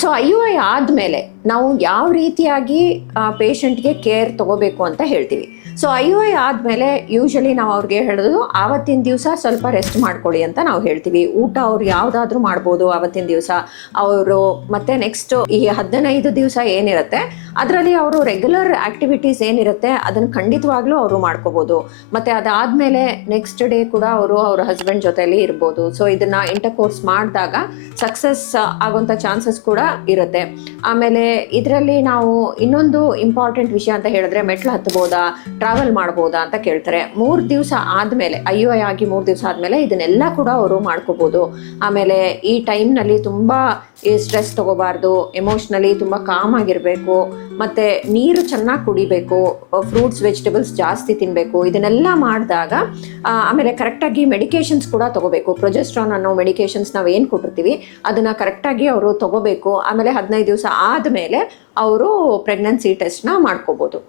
So I U I ಆದಮೇಲೆ ನಾವು ಯಾವ ರೀತಿಯಾಗಿ ಪೇಷಂಟ್ಗೆ ಕೇರ್ ತಗೋಬೇಕು ಅಂತ ಹೇಳ್ತೀವಿ. ಸೊ ಐ ಯು ಐ ಆದಮೇಲೆ ಯೂಶಲಿ ನಾವು ಅವ್ರಿಗೆ ಹೇಳೋದು, ಆವತ್ತಿನ ದಿವಸ ಸ್ವಲ್ಪ ರೆಸ್ಟ್ ಮಾಡ್ಕೊಳ್ಳಿ ಅಂತ ನಾವು ಹೇಳ್ತೀವಿ. ಊಟ ಅವ್ರು ಯಾವುದಾದ್ರೂ ಮಾಡ್ಬೋದು ಆವತ್ತಿನ ದಿವಸ. ಅವರು ಮತ್ತೆ ನೆಕ್ಸ್ಟ್ ಈ ಹದಿನೈದು ದಿವಸ ಏನಿರುತ್ತೆ, ಅದರಲ್ಲಿ ಅವರು ರೆಗ್ಯುಲರ್ ಆಕ್ಟಿವಿಟೀಸ್ ಏನಿರುತ್ತೆ ಅದನ್ನು ಖಂಡಿತವಾಗ್ಲೂ ಅವರು ಮಾಡ್ಕೋಬೋದು. ಮತ್ತೆ ಅದಾದಮೇಲೆ ನೆಕ್ಸ್ಟ್ ಡೇ ಕೂಡ ಅವರು ಅವ್ರ ಹಸ್ಬೆಂಡ್ ಜೊತೆಯಲ್ಲಿ ಇರ್ಬೋದು. ಸೊ ಇದನ್ನ ಇಂಟರ್ಕೋರ್ಸ್ ಮಾಡಿದಾಗ ಸಕ್ಸಸ್ ಆಗುವಂಥ ಚಾನ್ಸಸ್ ಕೂಡ ಇರುತ್ತೆ. ಆಮೇಲೆ ಇದರಲ್ಲಿ ನಾವು ಇನ್ನೊಂದು ಇಂಪಾರ್ಟೆಂಟ್ ವಿಷಯ ಅಂತ ಹೇಳಿದ್ರೆ, ಮೆಟ್ಲು ಹತ್ಬೋದಾ? ಟ್ರಾವೆಲ್ ಮಾಡ್ಬೋದಾ ಅಂತ ಕೇಳ್ತಾರೆ. ಮೂರು ದಿವಸ ಆದಮೇಲೆ ಐ ಯು ಐ ಆಗಿ ಮೂರು ದಿವಸ ಆದಮೇಲೆ ಇದನ್ನೆಲ್ಲ ಕೂಡ ಅವರು ಮಾಡ್ಕೋಬೋದು. ಆಮೇಲೆ ಈ ಟೈಮ್ನಲ್ಲಿ ತುಂಬ ಸ್ಟ್ರೆಸ್ ತಗೋಬಾರ್ದು ಎಮೋಷ್ನಲಿ ತುಂಬ ಕಾಮ್ ಆಗಿರಬೇಕು ಮತ್ತು ನೀರು ಚೆನ್ನಾಗಿ ಕುಡಿಬೇಕು ಫ್ರೂಟ್ಸ್ ವೆಜಿಟೇಬಲ್ಸ್ ಜಾಸ್ತಿ ತಿನ್ನಬೇಕು ಇದನ್ನೆಲ್ಲ ಮಾಡಿದಾಗ ಆಮೇಲೆ ಕರೆಕ್ಟಾಗಿ ಮೆಡಿಕೇಷನ್ಸ್ ಕೂಡ ತಗೋಬೇಕು. ಪ್ರೊಜೆಸ್ಟ್ರಾನ್ ಅನ್ನೋ ಮೆಡಿಕೇಷನ್ಸ್ ನಾವು ಏನು ಕೊಟ್ಟಿರ್ತೀವಿ ಅದನ್ನು ಕರೆಕ್ಟಾಗಿ ಅವರು ತಗೋಬೇಕು. ಆಮೇಲೆ ಹದಿನೈದು ದಿವಸ ಆದಮೇಲೆ ಅವರು ಪ್ರೆಗ್ನೆನ್ಸಿ ಟೆಸ್ಟ್ನ ಮಾಡ್ಕೋಬೋದು.